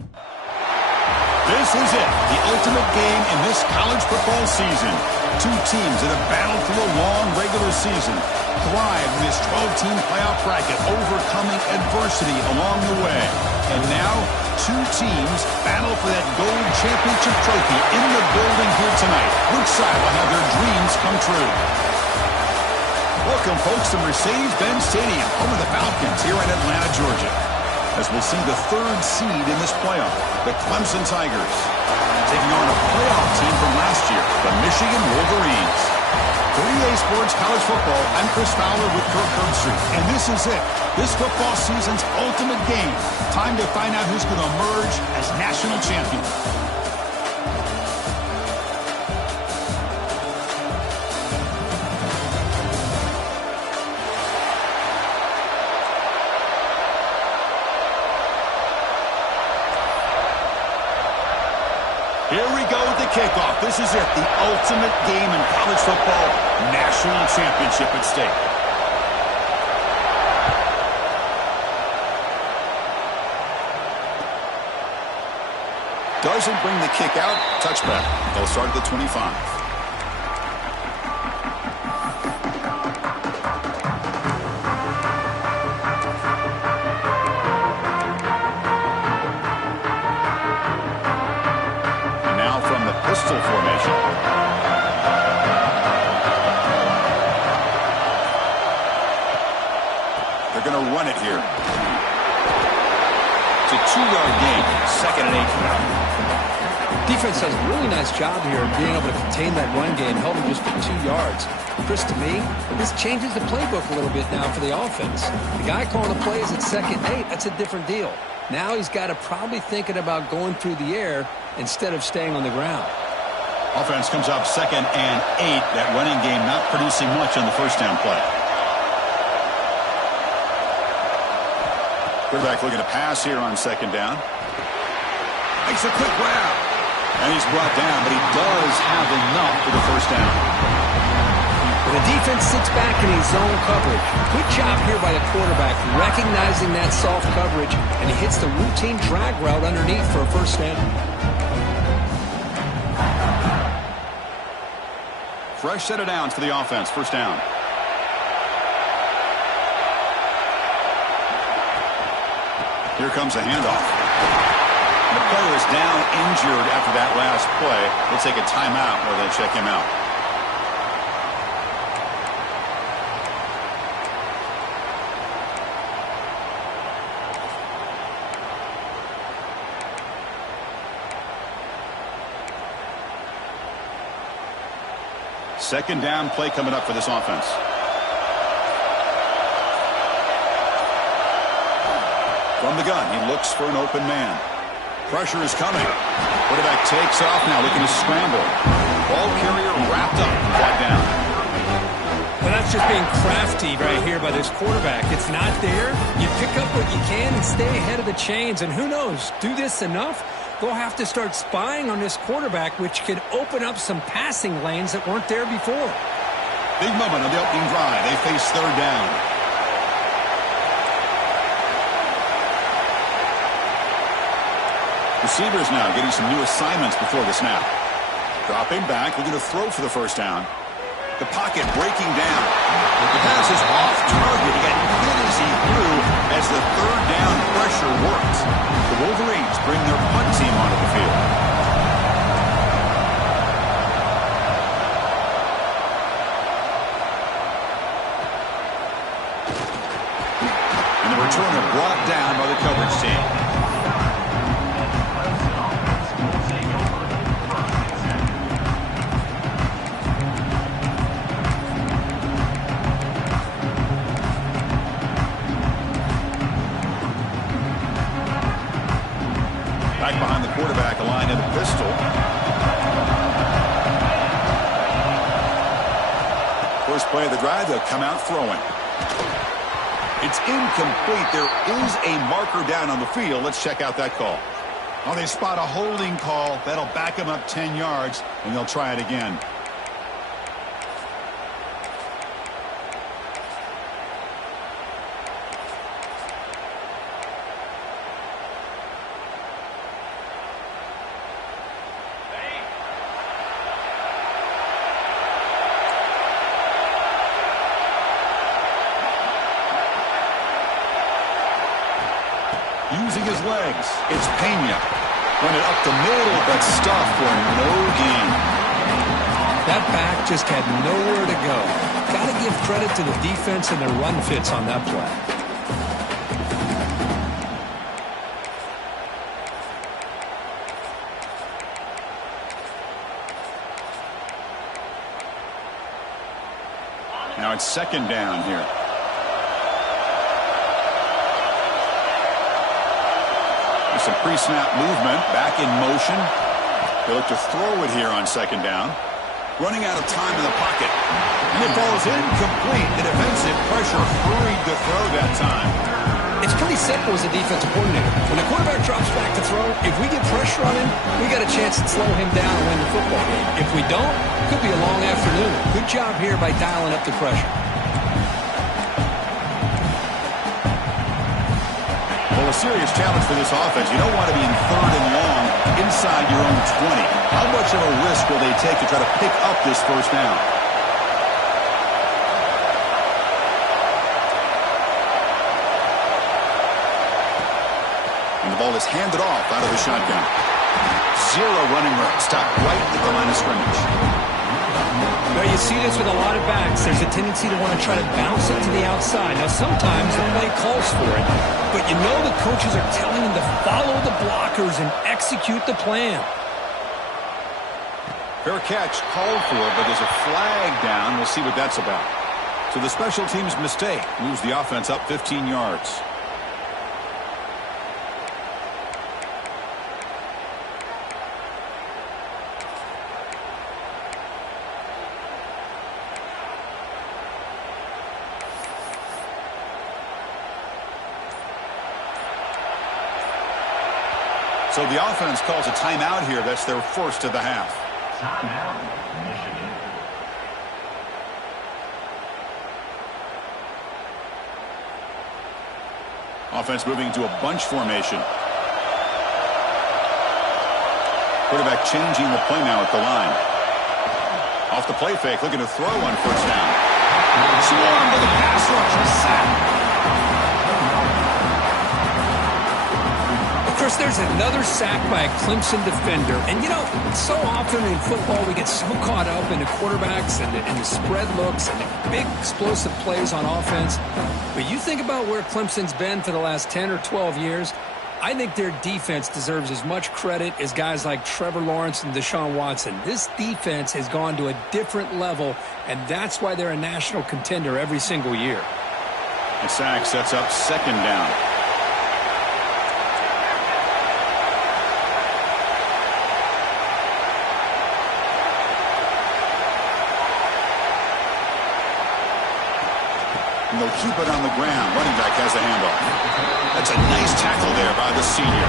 This is it, the ultimate game in this college football season. Two teams that have battled through a long regular season, thrived in this 12-team playoff bracket, overcoming adversity along the way. And now, two teams battle for that gold championship trophy in the building here tonight. Which side will have their dreams come true? Welcome, folks, to Mercedes-Benz Stadium, home of the Falcons here in Atlanta, Georgia, as we'll see the third seed in this playoff, the Clemson Tigers, taking on a playoff team from last year, the Michigan Wolverines. For EA Sports College Football, I'm Chris Fowler with Kirk Herbstreit, and this is it, this football season's ultimate game. Time to find out who's going to emerge as national champion. Here we go with the kickoff. This is it, the ultimate game in college football, national championship at stake. Doesn't bring the kick out, touchback. They'll start at the 25. Pistol formation. They're going to run it here. It's a 2-yard gain, 2nd and 8. Defense does a really nice job here of being able to contain that run game, held him just for 2 yards. Chris, to me, this changes the playbook a little bit now for the offense. The guy calling the plays at 2nd and 8, that's a different deal. Now he's got to probably thinking about going through the air instead of staying on the ground. Offense comes up 2nd and 8. That running game not producing much on the first down play. Quarterback looking to pass here on 2nd down. Makes a quick grab. And he's brought down, but he does have enough for the first down. When the defense sits back in his zone coverage, good job here by the quarterback, recognizing that soft coverage, and he hits the routine drag route underneath for a first down. Fresh set of downs for the offense. First down. Here comes a handoff. The player is down injured after that last play. They'll take a timeout where they check him out. Second down play coming up for this offense. From the gun, he looks for an open man. Pressure is coming. Quarterback takes off now, looking to scramble. Ball carrier wrapped up, brought down. Well, that's just being crafty right here by this quarterback. It's not there. You pick up what you can and stay ahead of the chains. And who knows, do this enough, they'll have to start spying on this quarterback, which could open up some passing lanes that weren't there before. Big moment on the opening drive. They face 3rd down. Receivers now getting some new assignments before the snap. Dropping back, looking to throw for the first down. The pocket breaking down. The pass is off target. He got hit as he threw as the 3rd down pressure worked. The Wolverines bring their punt team onto the field. And the returner brought down by the coverage team. Back behind the quarterback, a line in the pistol. First play of the drive, they'll come out throwing. It's incomplete. There is a marker down on the field. Let's check out that call. Oh, they spot a holding call. That'll back them up 10 yards, and they'll try it again. using his legs. It's Pena. Run it up the middle, but stuffed for no gain. That back just had nowhere to go. Got to give credit to the defense and their run fits on that play. Now it's second down here. There's some pre-snap movement. Back in motion. They look to throw it here on second down. Running out of time in the pocket. And it falls incomplete. The defensive pressure hurried the throw that time. It's pretty simple as a defensive coordinator. When the quarterback drops back to throw, if we get pressure on him, we got a chance to slow him down and win the football game. If we don't, it could be a long afternoon. Good job here by dialing up the pressure. Well, a serious challenge for this offense. You don't want to be in third and long inside your own 20. How much of a risk will they take to try to pick up this first down? And the ball is handed off out of the shotgun. Zero running room. Stopped right at the line of scrimmage. Well, you see this with a lot of backs. There's a tendency to want to try to bounce it to the outside. Now, sometimes the play calls for it, but you know the coaches are telling them to follow the blockers and execute the plan. Fair catch called for, but there's a flag down. We'll see what that's about. So the special teams mistake moves the offense up 15 yards. So the offense calls a timeout here. That's their first of the half. Timeout, Michigan. Offense moving to a bunch formation. Quarterback changing the play now at the line. Off the play fake, looking to throw on first down. Swarm to the pass rush, sack. Chris, there's another sack by a Clemson defender. And, you know, so often in football we get so caught up in the quarterbacks and the spread looks and the big explosive plays on offense. But you think about where Clemson's been for the last 10 or 12 years, I think their defense deserves as much credit as guys like Trevor Lawrence and Deshaun Watson. This defense has gone to a different level, and that's why they're a national contender every single year. The sack sets up second down. And they'll keep it on the ground. Running back has a handoff. That's a nice tackle there by the senior.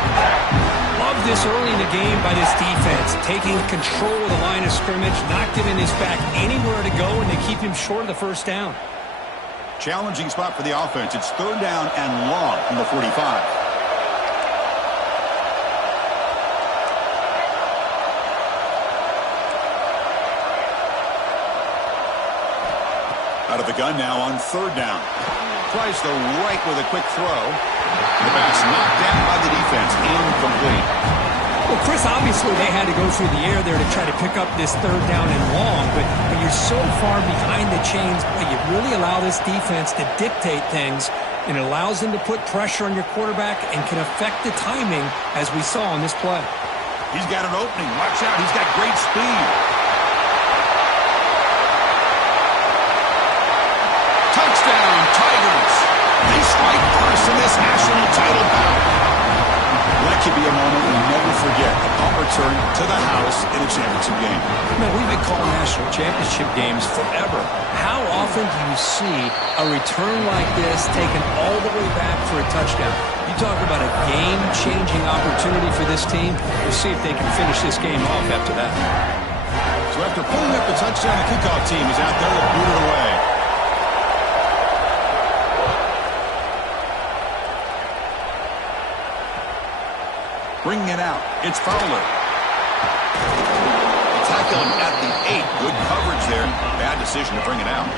Love this early in the game by this defense. Taking control of the line of scrimmage, not giving his back anywhere to go, and they keep him short of the first down. Challenging spot for the offense. It's third down and long from the 45. Out of the gun now on third down. Tries the right with a quick throw. The pass knocked down by the defense. Incomplete. Well, Chris, obviously they had to go through the air there to try to pick up this third down and long, but when you're so far behind the chains, you really allow this defense to dictate things, and it allows them to put pressure on your quarterback and can affect the timing, as we saw on this play. He's got an opening. Watch out. He's got great speed. Touchdown, Tigers. They strike first in this national title bout. That could be a moment we'll never forget. A punt return to the house in a championship game. Man, we've been calling national championship games forever. How often do you see a return like this taken all the way back for a touchdown? You talk about a game-changing opportunity for this team. We'll see if they can finish this game off after that. So after pulling up the touchdown, the kickoff team is out there to boot it away. Bringing it out. It's Fowler. Tackle him at the 8. Good coverage there. Bad decision to bring it out.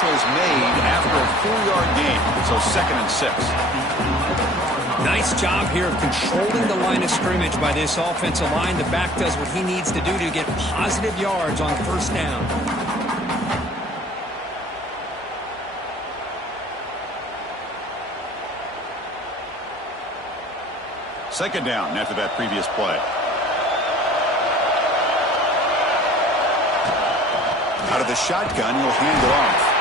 tackle is made after a 4-yard gain, so 2nd and 6. Nice job here of controlling the line of scrimmage by this offensive line. The back does what he needs to do to get positive yards on 1st down. Second down after that previous play. Out of the shotgun, he'll hand it off.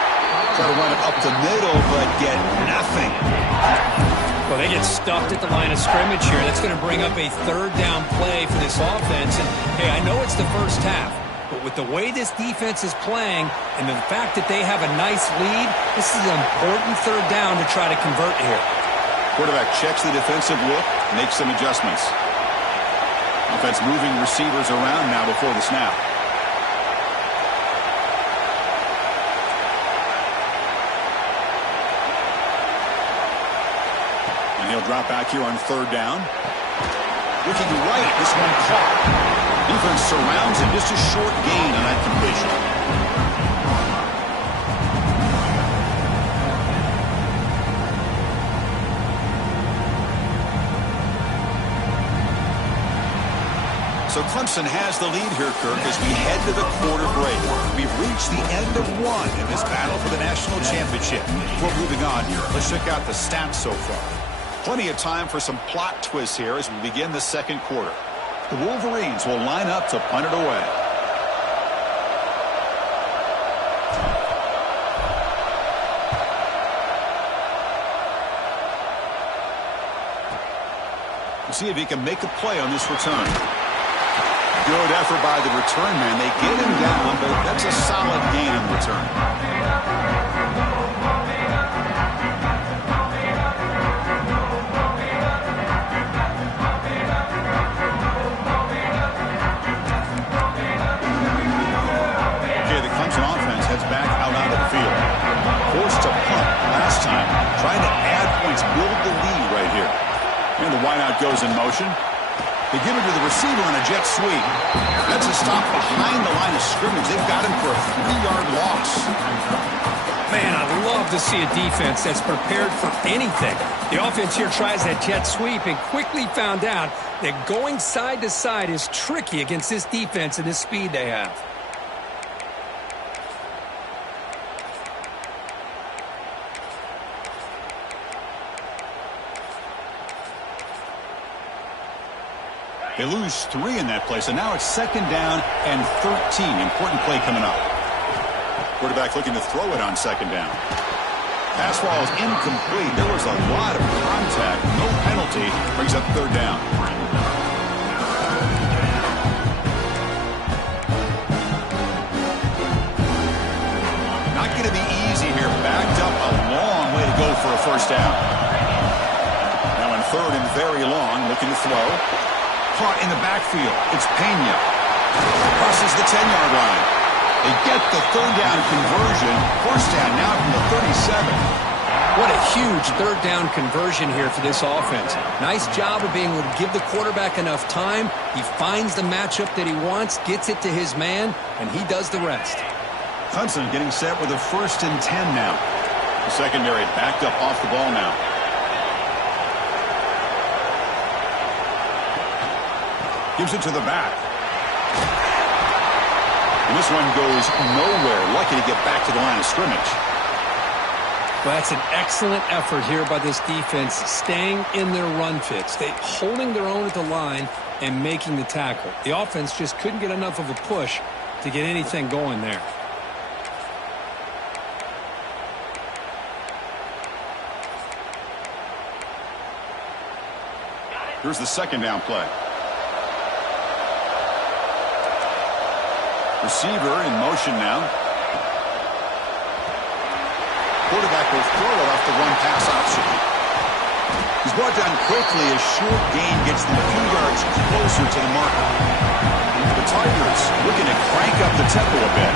Try to run it up the middle, but get nothing. Well, they get stuffed at the line of scrimmage here. That's going to bring up a 3rd down play for this offense. And, hey, I know it's the first half, but with the way this defense is playing and the fact that they have a nice lead, this is an important 3rd down to try to convert here. Quarterback checks the defensive look, makes some adjustments. Offense moving receivers around now before the snap. He'll drop back here on 3rd down. Looking right, this one caught. Defense surrounds him, just a short gain on that completion. So Clemson has the lead here, Kirk, as we head to the quarter break. We've reached the end of one in this battle for the national championship. Before moving on here, let's check out the stats so far. Plenty of time for some plot twists here as we begin the 2nd quarter. The Wolverines will line up to punt it away. We'll see if he can make a play on this return. Good effort by the return man. They get him down, but that's a solid gain in return. Trying to add points, build the lead right here. And the wideout goes in motion. They give it to the receiver on a jet sweep. That's a stop behind the line of scrimmage. They've got him for a 3-yard loss. Man, I love to see a defense that's prepared for anything. The offense here tries that jet sweep and quickly found out that going side to side is tricky against this defense and this speed they have. They lose 3 in that play, so now it's 2nd down and 13. Important play coming up. Quarterback looking to throw it on 2nd down. Pass ball is incomplete. There was a lot of contact. No penalty. Brings up 3rd down. Not going to be easy here. Backed up a long way to go for a 1st down. Now in 3rd and very long, looking to throw. Caught in the backfield. It's Pena. Crosses the 10-yard line. They get the 3rd down conversion. 1st down now from the 37. What a huge 3rd down conversion here for this offense. Nice job of being able to give the quarterback enough time. He finds the matchup that he wants, gets it to his man, and he does the rest. Clemson getting set with a 1st and 10 now. The secondary backed up off the ball now. Gives it to the back. And this one goes nowhere. Lucky to get back to the line of scrimmage. Well, that's an excellent effort here by this defense, staying in their run fits. They holding their own at the line and making the tackle. The offense just couldn't get enough of a push to get anything going there. Here's the 2nd down play. Receiver in motion now. Quarterback will throw it off the run-pass option. He's brought down quickly. A short gain gets them a few yards closer to the marker. The Tigers looking to crank up the tempo a bit.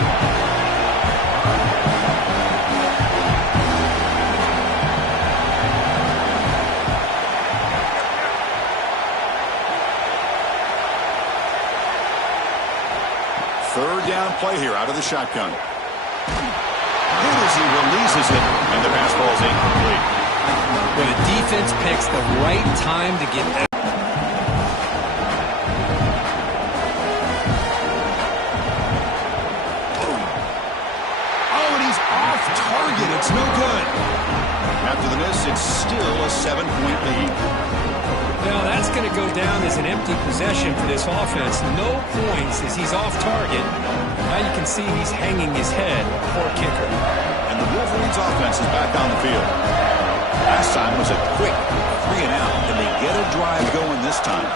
Third down play here out of the shotgun. It is as he releases it, and the pass ball is incomplete. But the defense picks the right time to get out. Oh, and he's off target. It's no good. After the miss, it's still a 7-point lead. Now that's going to go down as an empty possession for this offense. No points as he's off target. Now you can see he's hanging his head. Poor kicker. And the Wolverines offense is back on the field. Last time was a quick 3-and-out. Can they get a drive going this time?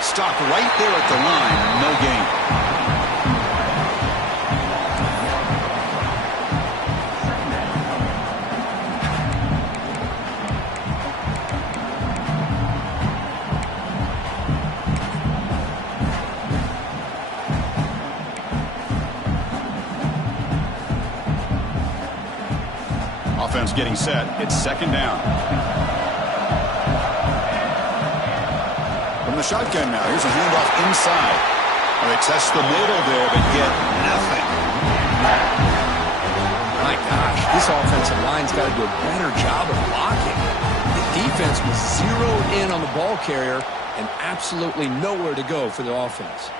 Stopped right there at the line. No gain. Offense getting set. It's 2nd down. From the shotgun now. Here's a handoff inside. Well, they test the middle there, but get nothing. My gosh, this offensive line's got to do a better job of blocking. The defense was zeroed in on the ball carrier and absolutely nowhere to go for the offense.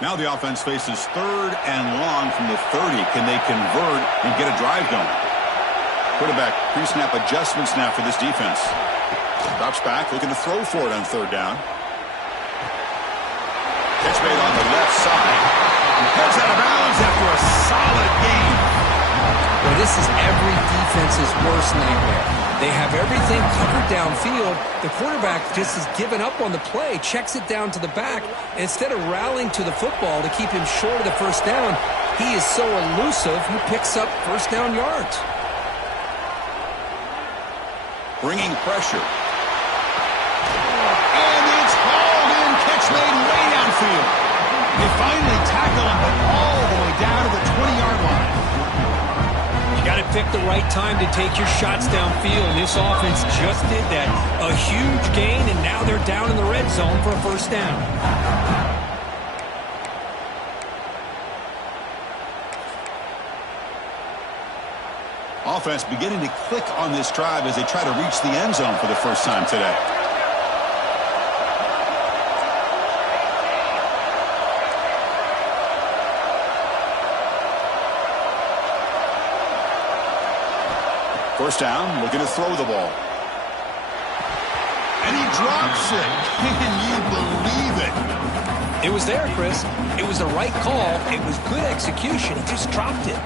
Now the offense faces 3rd and long from the 30. Can they convert and get a drive going? Quarterback pre-snap adjustments now for this defense. Drops back, looking to throw for it on 3rd down. Catch made on the left side. That's out of bounds after a solid game. Well, this is every defense's worst nightmare. They have everything covered downfield. The quarterback just has given up on the play, checks it down to the back. Instead of rallying to the football to keep him short of the 1st down, he is so elusive, he picks up 1st down yards. Bringing pressure. And it's hauled in. Catch made way downfield. They finally tackle him, but all the way down to the 20-yard line. You got to pick the right time to take your shots downfield. This offense just did that. A huge gain, and now they're down in the red zone for a 1st down. Offense beginning to click on this drive as they try to reach the end zone for the first time today. First down, looking to throw the ball. And he drops it. Can you believe it? It was there, Chris. It was the right call. It was good execution. He just dropped it.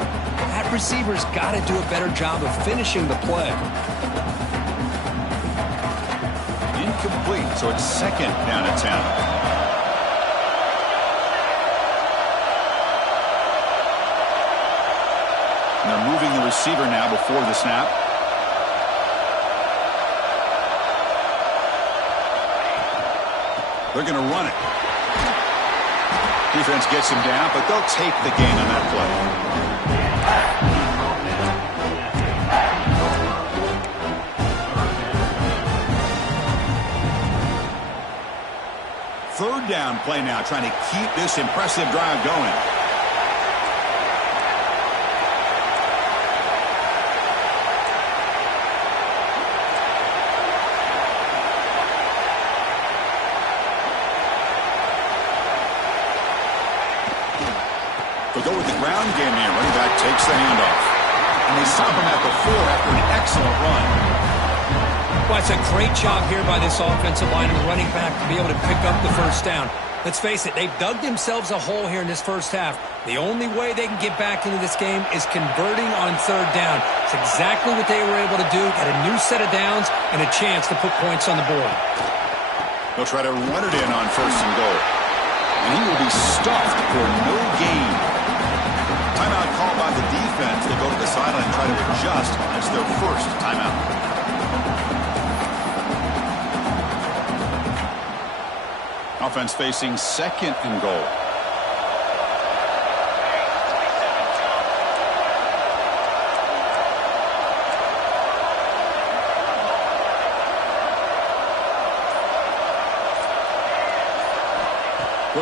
That receiver's got to do a better job of finishing the play. Incomplete, so it's 2nd down at 10. And they're moving the receiver now before the snap. They're going to run it. Defense gets him down, but they'll take the gain on that play. Third down play now, trying to keep this impressive drive going. They'll go with the ground game here. Running back takes the handoff. And they stop him at the 4 after an excellent run. Well, it's a great job here by this offensive line and the running back to be able to pick up the 1st down. Let's face it, they've dug themselves a hole here in this 1st half. The only way they can get back into this game is converting on 3rd down. It's exactly what they were able to do. Got a new set of downs and a chance to put points on the board. They'll try to run it in on 1st and goal. And he will be stuffed for no gain. Timeout called by the defense. They'll go to the sideline and try to adjust. That's their 1st timeout. Offense facing 2nd and goal.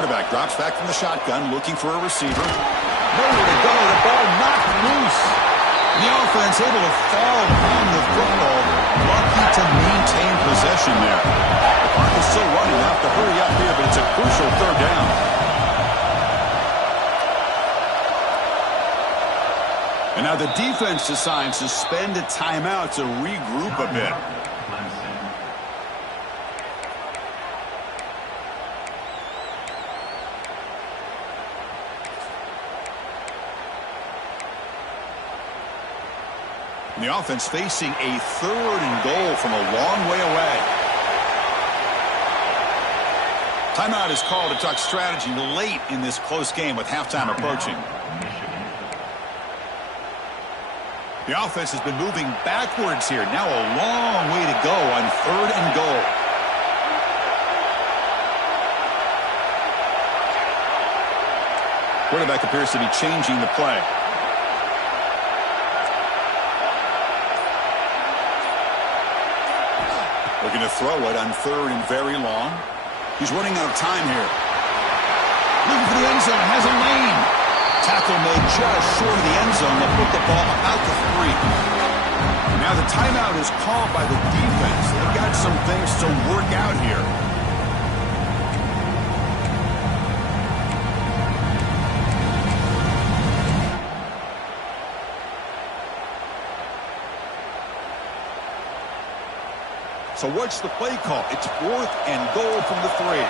Quarterback drops back from the shotgun, looking for a receiver. Nowhere to go. The ball knocked loose. The offense able to fall on the football. Lucky to maintain possession there. The clock is still running. They'll have to hurry up here, but it's a crucial third down. And now the defense decides to spend a timeout to regroup a bit. And the offense facing a 3rd and goal from a long way away. Timeout is called to talk strategy late in this close game with halftime approaching. The offense has been moving backwards here. Now a long way to go on 3rd and goal. Quarterback appears to be changing the play. Looking to throw it on 3rd and very long. He's running out of time here. Looking for the end zone. Has a lane. Tackle made just short of the end zone. They'll put the ball about the 3. Now the timeout is called by the defense. They've got some things to work out here. So what's the play call? It's 4th and goal from the 3.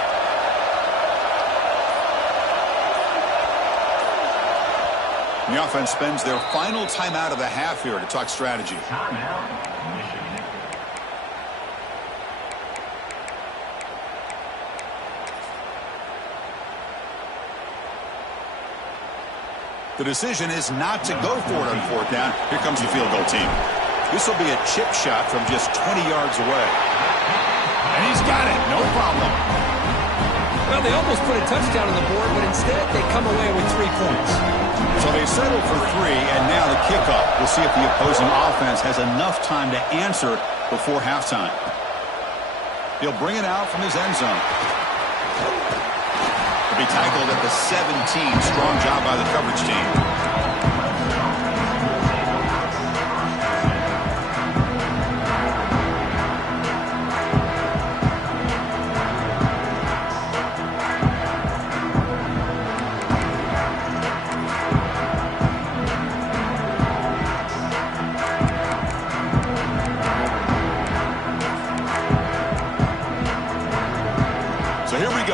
And the offense spends their final timeout of the half here to talk strategy. Timeout, Michigan. The decision is not to go for it on 4th down. Here comes the field goal team. This will be a chip shot from just 20 yards away. And he's got it. No problem. Well, they almost put a touchdown on the board, but instead they come away with 3 points. So they settle for 3, and now the kickoff. We'll see if the opposing offense has enough time to answer before halftime. He'll bring it out from his end zone. He'll be tackled at the 17. Strong job by the coverage team.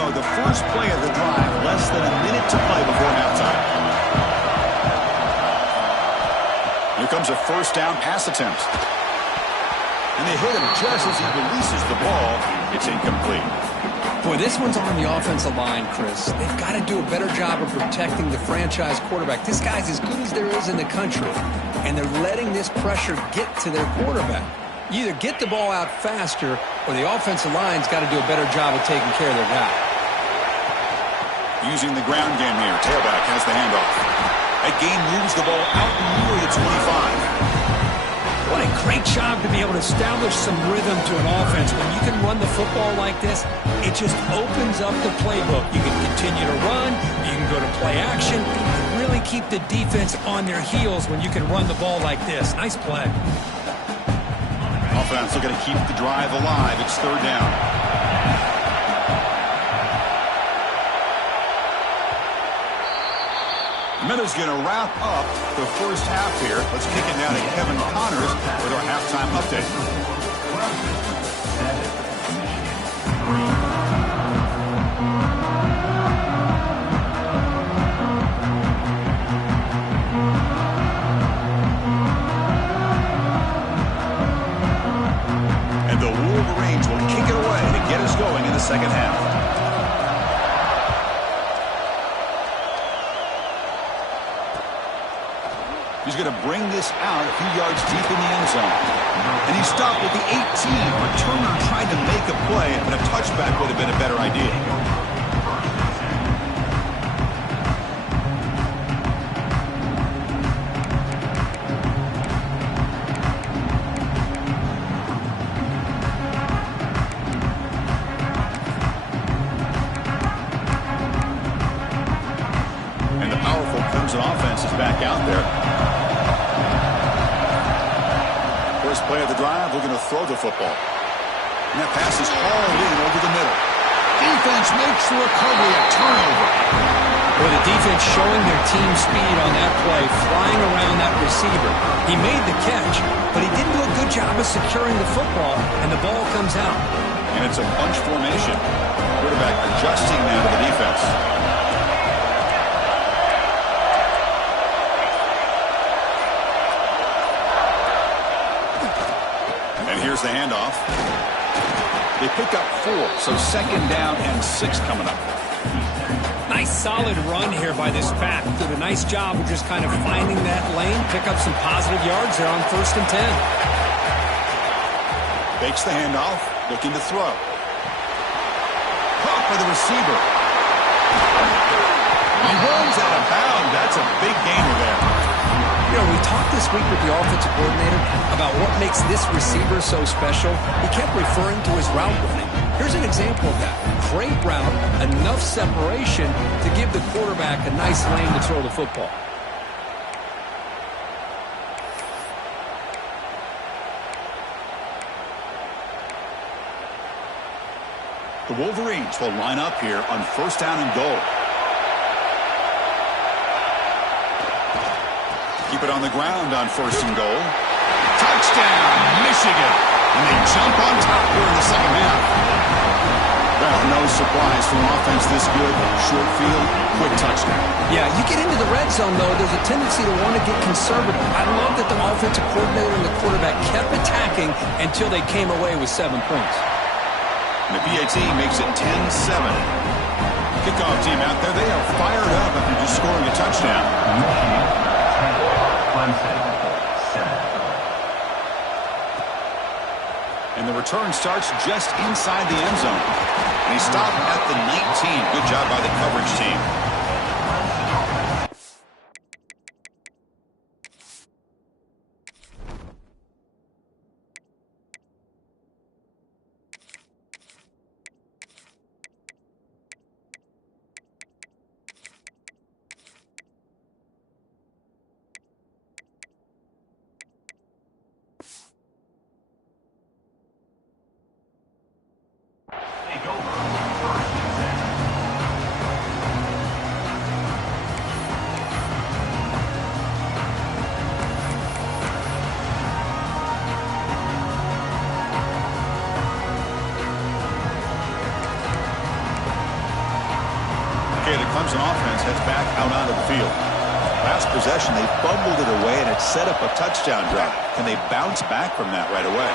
The first play of the drive, less than a minute to play before halftime. Here comes a 1st down pass attempt. And they hit him just as he releases the ball. It's incomplete. Boy, this one's on the offensive line, Chris. They've got to do a better job of protecting the franchise quarterback. This guy's as good as there is in the country, and they're letting this pressure get to their quarterback. You either get the ball out faster, or the offensive line's got to do a better job of taking care of their guy. Using the ground game here. Tailback has the handoff. That game moves the ball out near the 25. What a great job to be able to establish some rhythm to an offense. When you can run the football like this, it just opens up the playbook. You can continue to run. You can go to play action. And really keep the defense on their heels when you can run the ball like this. Nice play. Offense looking to keep the drive alive. It's 3rd down. Minutes going to wrap up the first half here. Let's kick it down to Kevin Connors with our halftime update. And the Wolverines will kick it away to get us going in the second half. He's going to bring this out a few yards deep in the end zone. And he stopped at the 18. Returner tried to make a play, but a touchback would have been a better idea. out there. First play of the drive, looking to throw the football. And that pass is hauled in over the middle. Defense makes the recovery, a turnover. Well, the defense showing their team speed on that play, flying around that receiver. He made the catch, but he didn't do a good job of securing the football, and the ball comes out. And it's a bunch formation. Quarterback adjusting now to the defense. And here's the handoff. They pick up 4, so second down and 6 coming up. Nice solid run here by this back. Did a nice job of just kind of finding that lane, pick up some positive yards there on 1st and 10. Fakes the handoff, looking to throw. Caught by the receiver. He runs out of bounds. That's a big gainer there. You know, we talked this week with the offensive coordinator about what makes this receiver so special. He kept referring to his route running. Here's an example of that. Great route, enough separation to give the quarterback a nice lane to throw the football. The Wolverines will line up here on 1st down and goal. Keep it on the ground on 1st and goal. Touchdown, Michigan. And they jump on top here in the second half. Well, no surprise from offense this good. Short field, quick touchdown. Yeah, you get into the red zone, though, there's a tendency to want to get conservative. I love that the offensive coordinator and the quarterback kept attacking until they came away with 7 points. And the PAT makes it 10-7. Kickoff team out there, they are fired up after just scoring a touchdown. Clemson, 7. And the return starts just inside the end zone. And he stopped at the 19. Good job by the coverage team. The Clemson offense heads back out onto the field. Last possession, they fumbled it away, and it set up a touchdown drive. Can they bounce back from that right away?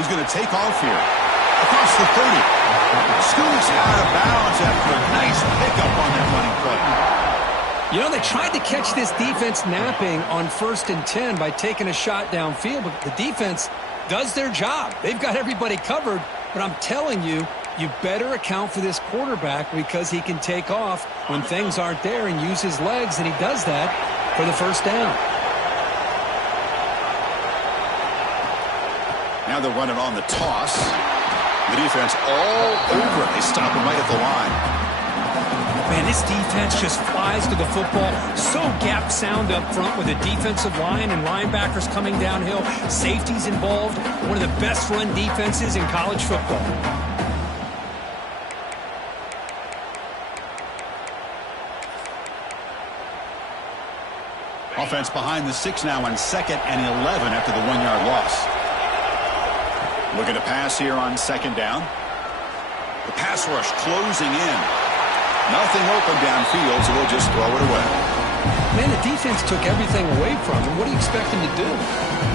He's going to take off here. Across the 30. Scoots out of bounds after a nice pickup on that running play. You know, they tried to catch this defense napping on 1st and 10 by taking a shot downfield, but the defense does their job. They've got everybody covered, but I'm telling you, you better account for this quarterback because he can take off when things aren't there and use his legs, and he does that for the 1st down. Now they're running on the toss. The defense all over it. They stop him right at the line. Man, this defense just flies to the football. So gap sound up front with a defensive line and linebackers coming downhill. Safeties involved. One of the best run defenses in college football. Offense behind the 6 now on 2nd and 11 after the 1-yard loss. Looking to pass here on 2nd down. The pass rush closing in. Nothing open downfield, so they'll just throw it away. Man, the defense took everything away from him. What do you expect him to do?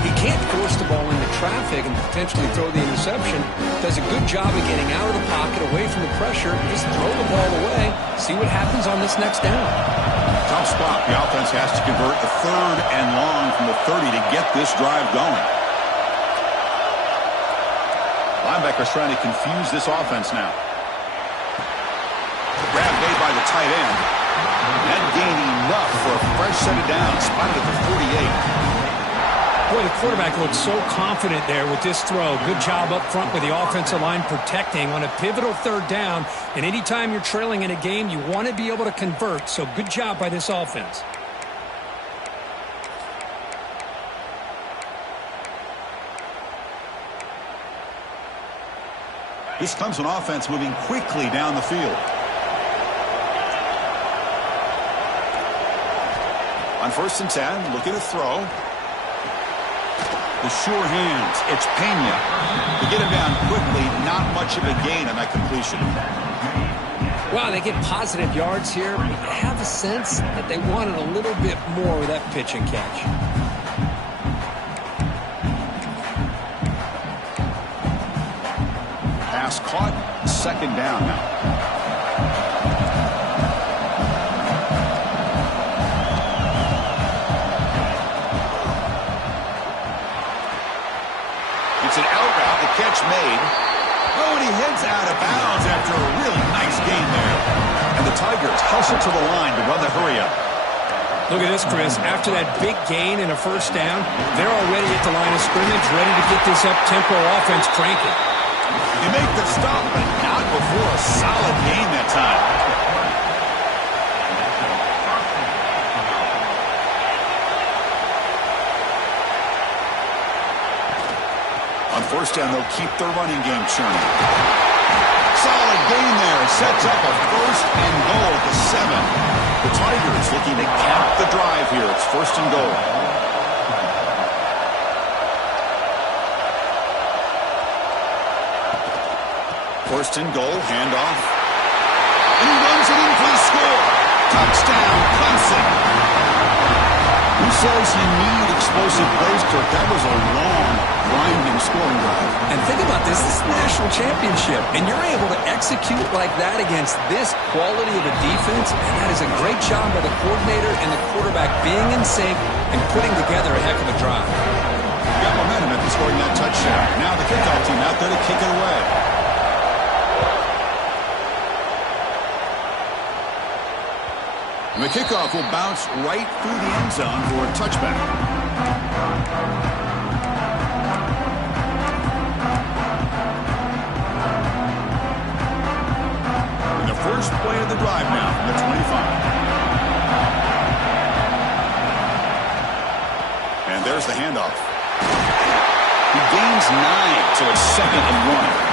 He can't force the ball into traffic and potentially throw the interception. Does a good job of getting out of the pocket, away from the pressure, and just throw the ball away. See what happens on this next down. Tough spot. The offense has to convert a 3rd and long from the 30 to get this drive going. Linebackers trying to confuse this offense now. Grab made by the tight end. That gained enough for a fresh set of downs. Spotted at the 48. Boy, the quarterback looked so confident there with this throw. Good job up front with the offensive line protecting on a pivotal 3rd down. And anytime you're trailing in a game, you want to be able to convert. So good job by this offense. This Clemson offense moving quickly down the field. On 1st and 10, looking to throw. The sure hands. It's Pena. To get him down quickly, not much of a gain on that completion. Wow, they get positive yards here, but I have a sense that they wanted a little bit more with that pitch and catch. Pass caught. 2nd down now. It's an out route. The catch made. Oh, and he heads out of bounds after a really nice gain there. And the Tigers hustle to the line to run the hurry-up. Look at this, Chris. After that big gain and a 1st down, they're already at the line of scrimmage, ready to get this up-tempo offense cranking. They make the stop, but not before a solid gain that time. On 1st down, they'll keep their running game churning. Solid gain there. Sets up a 1st and goal at the 7. The Tigers looking to cap the drive here. It's 1st and goal. 1st and goal, handoff. And he runs it in for the score. Touchdown, Clemson. Who says you need explosive plays, Kirk? That was a long, grinding scoring drive. And think about this. This is the national championship, and you're able to execute like that against this quality of a defense, and that is a great job by the coordinator and the quarterback being in sync and putting together a heck of a drive. Got momentum after scoring that touchdown. Now the kickoff team out there to kick it away. And the kickoff will bounce right through the end zone for a touchback. And the first play of the drive now from the 25. And there's the handoff. He gains 9, so it's 2nd and 1.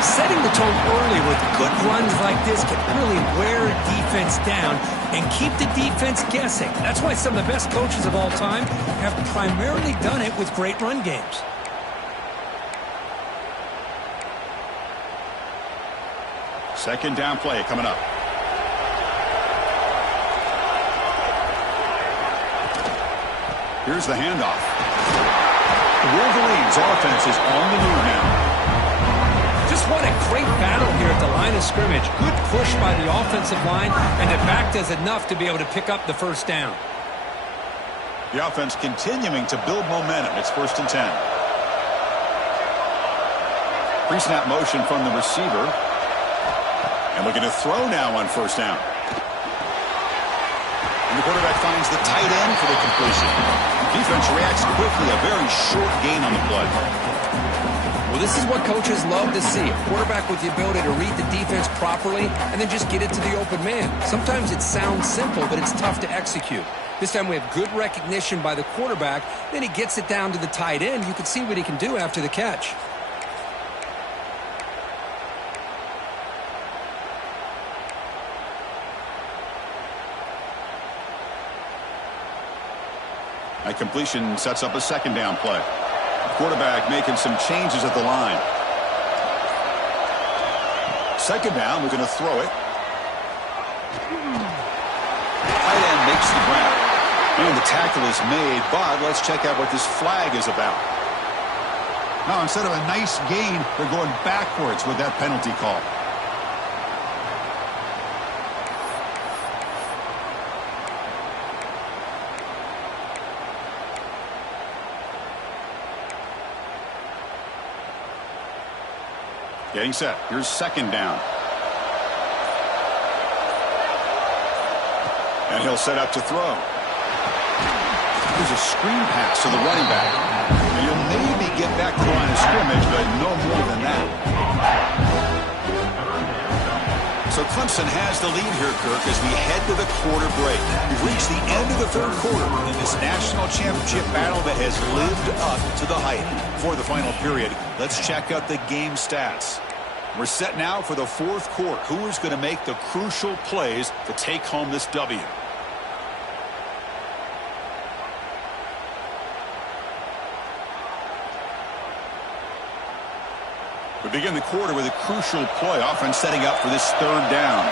Setting the tone early with good runs like this can really wear a defense down and keep the defense guessing. That's why some of the best coaches of all time have primarily done it with great run games. Second down play coming up. Here's the handoff. The Wolverines' offense is on the move now. Just what a great battle here at the line of scrimmage. Good push by the offensive line, and the back does enough to be able to pick up the 1st down. The offense continuing to build momentum. It's 1st and 10. Pre-snap motion from the receiver. And looking to throw now on 1st down. And the quarterback finds the tight end for the completion. Defense reacts quickly. A very short gain on the play. Well, this is what coaches love to see. A quarterback with the ability to read the defense properly and then just get it to the open man. Sometimes it sounds simple, but it's tough to execute. This time we have good recognition by the quarterback. Then he gets it down to the tight end. You can see what he can do after the catch. That completion sets up a 2nd down play. Quarterback making some changes at the line. 2nd down, we're going to throw it. Tight end makes the grab. And the tackle is made, but let's check out what this flag is about. Now, instead of a nice gain, they're going backwards with that penalty call. Getting set. Here's 2nd down. And he'll set up to throw. There's a screen pass to the running back. And he'll maybe get back to the line of scrimmage, but no more than that. So Clemson has the lead here, Kirk, as we head to the quarter break. We've reached the end of the 3rd quarter in this national championship battle that has lived up to the hype. For the final period, let's check out the game stats. We're set now for the fourth quarter. Who is going to make the crucial plays to take home this W? We begin the quarter with a crucial play. Offense setting up for this third down.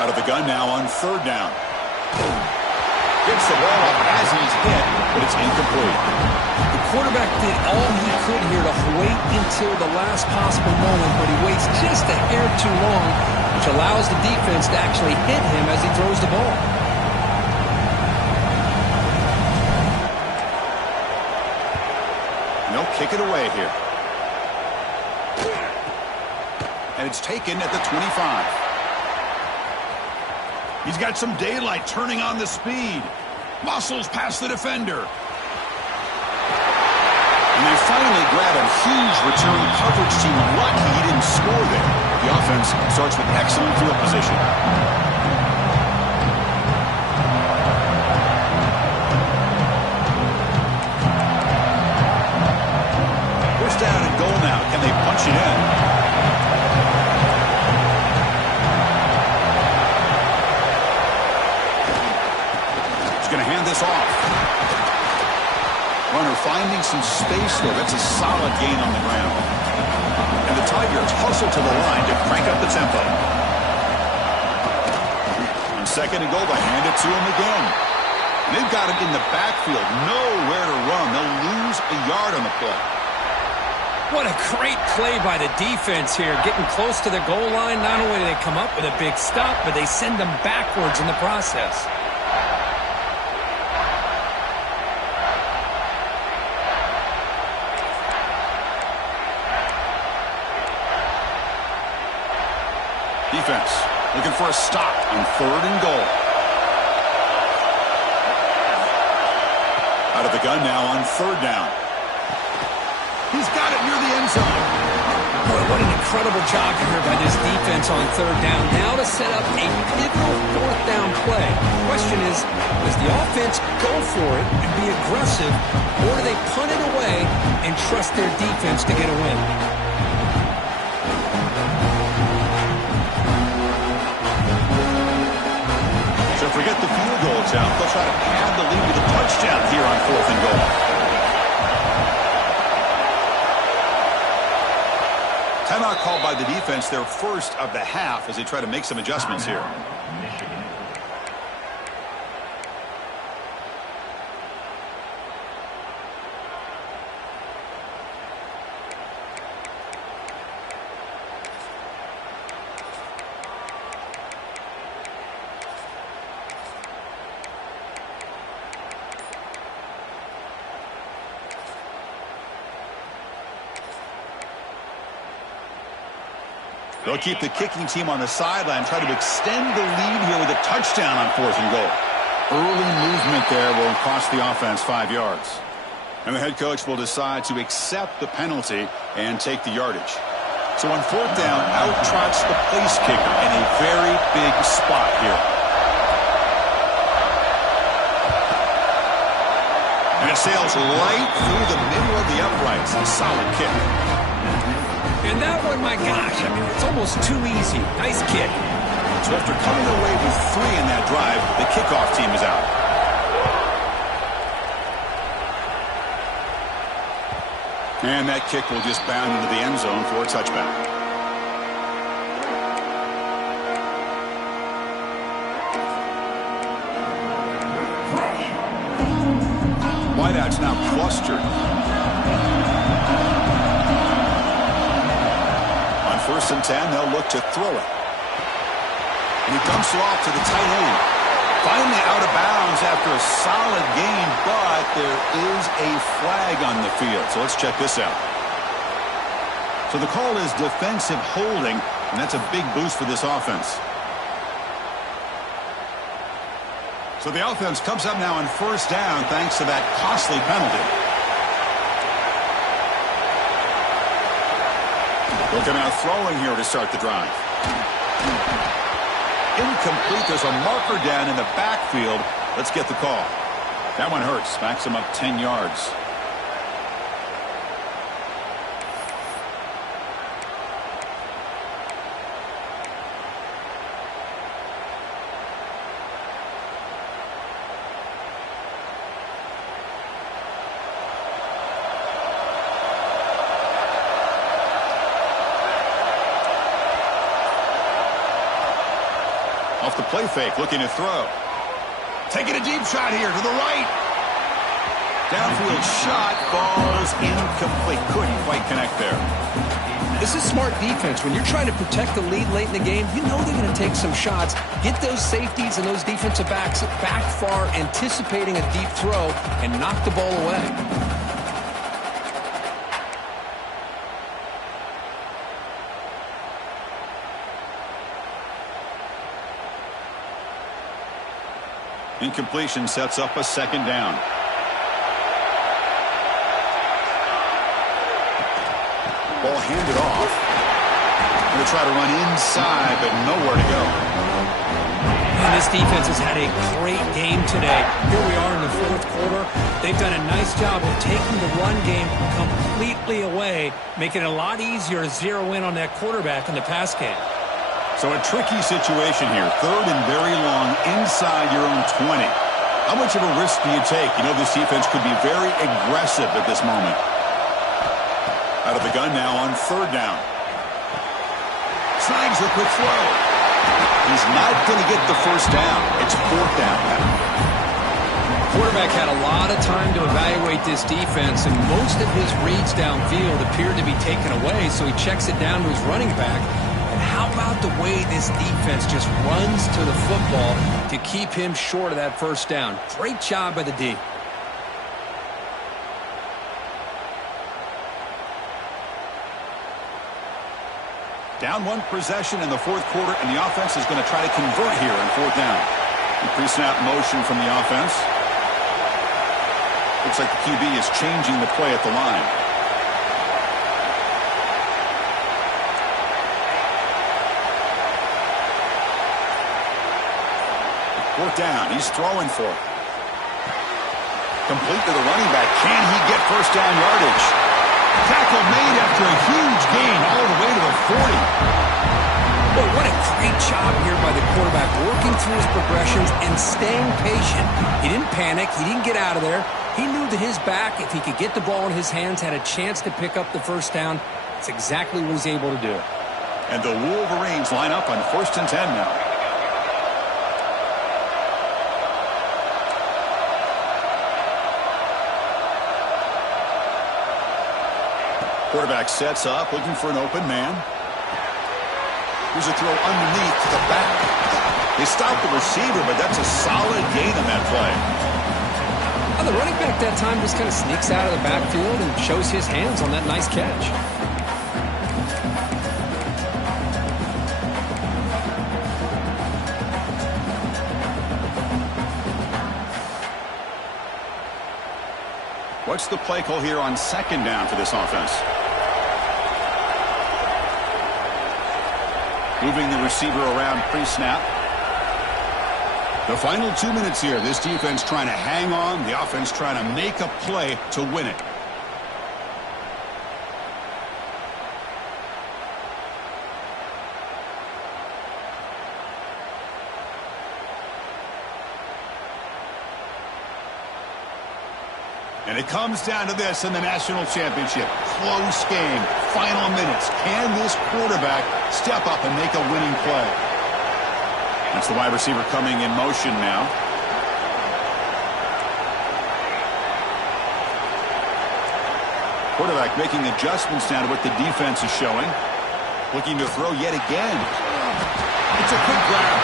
Out of the gun now on third down. Gets the ball up as he's hit, but it's incomplete. The quarterback did all he could here to wait until the last possible moment, but he waits just a hair too long, which allows the defense to actually hit him as he throws the ball. And they'll kick it away here. And it's taken at the 25. He's got some daylight turning on the speed. Muscles past the defender. And they finally grab a huge return coverage team. Lucky he didn't score there. The offense starts with excellent field position. First down and goal now. Can they punch it in? Going to hand this off. Runner finding some space though. That's a solid gain on the ground. And the Tigers hustle to the line to crank up the tempo. On second and goal, they hand it to him again. And they've got it in the backfield. Nowhere to run. They'll lose a yard on the play. What a great play by the defense here. Getting close to the goal line. Not only do they come up with a big stop, but they send them backwards in the process. Defense looking for a stop on third and goal. Out of the gun now on third down. He's got it near the end zone. Boy, what an incredible job here by this defense on third down. Now to set up a pivotal fourth down play. Question is, does the offense go for it and be aggressive, or do they punt it away and trust their defense to get a win? Forget the field goal attempt. They'll try to pad the lead with a touchdown here on fourth and goal. Timeout called by the defense, their first of the half, as they try to make some adjustments here. They'll keep the kicking team on the sideline, try to extend the lead here with a touchdown on fourth and goal. Early movement there will cost the offense 5 yards. And the head coach will decide to accept the penalty and take the yardage. So on fourth down, out trots the place kicker in a very big spot here. And it sails right through the middle of the uprights. A solid kick. And that one, my gosh, I mean, it's almost too easy. Nice kick. So after coming away with 3 in that drive, the kickoff team is out. And that kick will just bound into the end zone for a touchback. Wideouts now clustered. First and 10, they'll look to throw it. And he dumps it off to the tight end. Finally out of bounds after a solid gain, but there is a flag on the field. So let's check this out. So the call is defensive holding, and that's a big boost for this offense. So the offense comes up now on first down thanks to that costly penalty. Looking out throwing here to start the drive. Incomplete. There's a marker down in the backfield. Let's get the call. That one hurts. Backs him up 10 yards. Off the play fake, looking to throw. Taking a deep shot here to the right. Downfield shot falls incomplete. Couldn't quite connect there. This is smart defense. When you're trying to protect the lead late in the game, you know they're going to take some shots. Get those safeties and those defensive backs back far, anticipating a deep throw, and knock the ball away. Incompletion sets up a second down. Ball handed off. Going to try to run inside, but nowhere to go. And this defense has had a great game today. Here we are in the fourth quarter. They've done a nice job of taking the run game completely away, making it a lot easier to zero in on that quarterback in the pass game. So a tricky situation here. Third and very long inside your own 20. How much of a risk do you take? You know this defense could be very aggressive at this moment. Out of the gun now on third down. Snags the quick throw. He's not going to get the first down. It's fourth down. Quarterback had a lot of time to evaluate this defense, and most of his reads downfield appeared to be taken away, so he checks it down to his running back. How about the way this defense just runs to the football to keep him short of that first down? Great job by the D. Down one possession in the fourth quarter, and the offense is going to try to convert here on fourth down. Pre-snap motion from the offense. Looks like the QB is changing the play at the line. Fourth down. He's throwing for it. Complete to the running back. Can he get first down yardage? Tackle made after a huge gain all the way to the 40. Boy, what a great job here by the quarterback, working through his progressions and staying patient. He didn't panic. He didn't get out of there. He knew that his back, if he could get the ball in his hands, had a chance to pick up the first down. It's exactly what he's able to do. And the Wolverines line up on 1st and 10 now. Quarterback sets up, looking for an open man. Here's a throw underneath to the back. They stopped the receiver, but that's a solid gain on that play. Well, the running back that time just kind of sneaks out of the backfield and shows his hands on that nice catch. What's the play call here on second down for this offense? Moving the receiver around pre-snap. The final 2 minutes here. This defense trying to hang on. The offense trying to make a play to win it. And it comes down to this in the national championship. Close game. Final minutes. Can this quarterback step up and make a winning play? That's the wide receiver coming in motion now. Quarterback making adjustments now to what the defense is showing. Looking to throw yet again. It's a quick grab.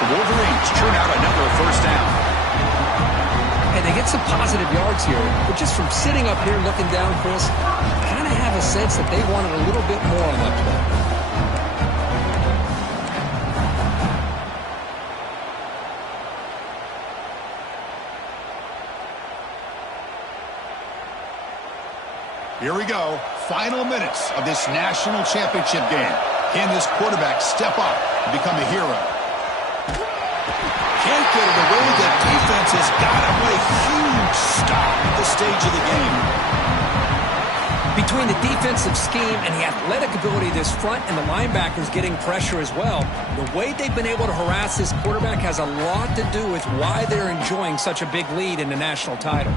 The Wolverines churn out another first down. And they get some positive yards here, but just from sitting up here looking down, Chris, kind of have a sense that they wanted a little bit more on that play. Here we go. Final minutes of this national championship game. Can this quarterback step up and become a hero? Can't get it away. The defense has got him with a huge stop at this stage of the game. Between the defensive scheme and the athletic ability of this front and the linebackers getting pressure as well, the way they've been able to harass this quarterback has a lot to do with why they're enjoying such a big lead in the national title.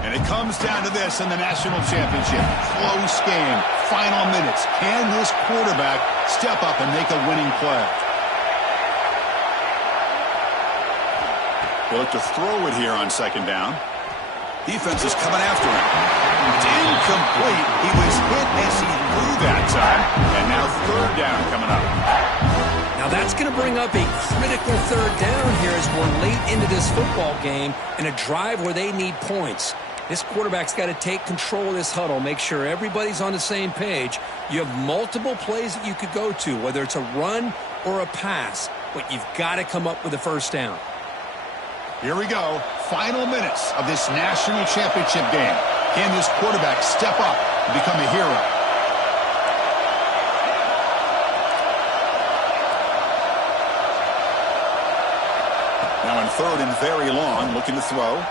And it comes down to this in the national championship. Close game. Final minutes. Can this quarterback step up and make a winning play? They look to throw it here on second down. Defense is coming after him. It's incomplete. He was hit as he threw that time. And now third down coming up. Now that's going to bring up a critical third down here as we're late into this football game in a drive where they need points. This quarterback's got to take control of this huddle, make sure everybody's on the same page. You have multiple plays that you could go to, whether it's a run or a pass, but you've got to come up with a first down. Here we go. Final minutes of this national championship game. Can this quarterback step up and become a hero? Now in third and very long, looking to throw.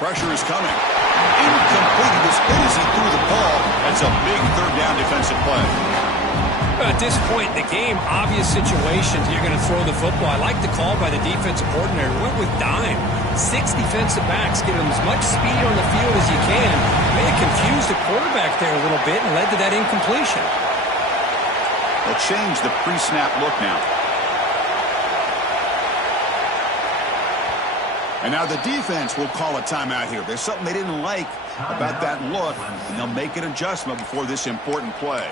Pressure is coming. Incomplete. He was hit as he threw the ball. That's a big third down defensive play. At this point in the game, obvious situations, you're going to throw the football. I like the call by the defensive coordinator. Went with dime. 6 defensive backs, get them as much speed on the field as you can. May have confused the quarterback there a little bit and led to that incompletion. They'll change the pre-snap look now. And now the defense will call a timeout here. There's something they didn't like about that look, and they'll make an adjustment before this important play.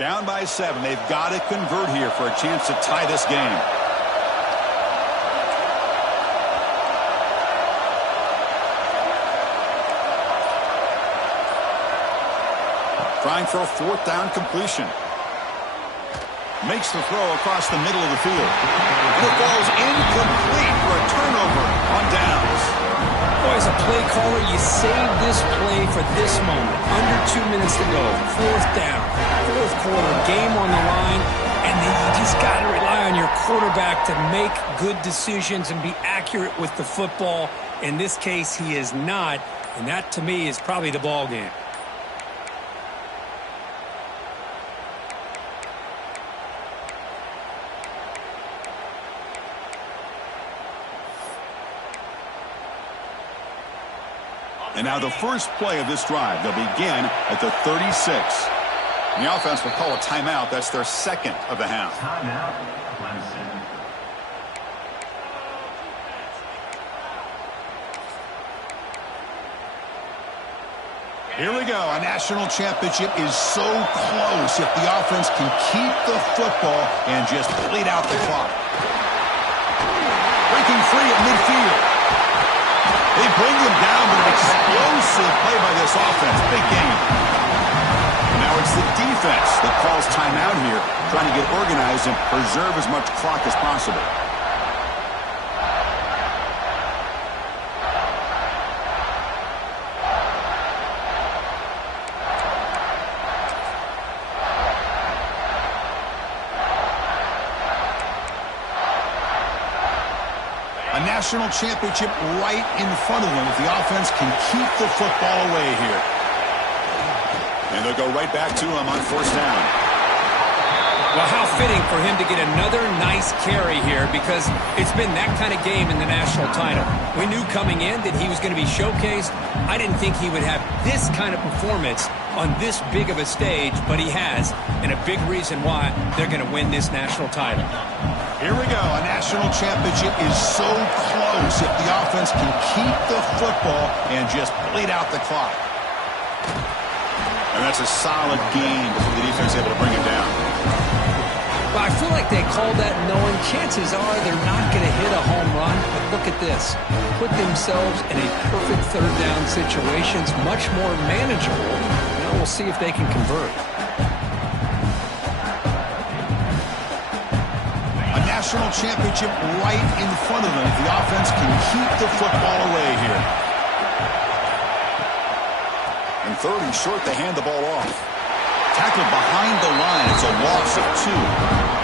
Down by 7. They've got to convert here for a chance to tie this game. Trying for a fourth down completion. Makes the throw across the middle of the field. And it falls incomplete for a turnover on downs. Boy, as a play caller, you save this play for this moment. Under 2 minutes to go. Fourth down. Fourth quarter. Game on the line. And then you just got to rely on your quarterback to make good decisions and be accurate with the football. In this case, he is not. And that, to me, is probably the ball game. And now the first play of this drive. They'll begin at the 36. And the offense will call a timeout. That's their second of the half. Timeout, Clemson. Here we go. A national championship is so close if the offense can keep the football and just bleed out the clock. Breaking free at midfield. They bring them down, but an explosive play by this offense. Big game. And now it's the defense that calls timeout here, trying to get organized and preserve as much clock as possible. A national championship right in front of them if the offense can keep the football away here. And they'll go right back to him on first down. Well, how fitting for him to get another nice carry here, because it's been that kind of game in the national title. We knew coming in that he was going to be showcased. I didn't think he would have this kind of performance on this big of a stage, but he has, and a big reason why they're going to win this national title. Here we go. A national championship is so close if the offense can keep the football and just bleed out the clock. And that's a solid gain before the defense is able to bring him down. Well, I feel like they called that knowing chances are they're not going to hit a home run. But look at this. Put themselves in a perfect third down situation. It's much more manageable. Now we'll see if they can convert. A national championship right in front of them if the offense can keep the football away here. And third and short, they hand the ball off. Tackled behind the line. It's a loss of 2.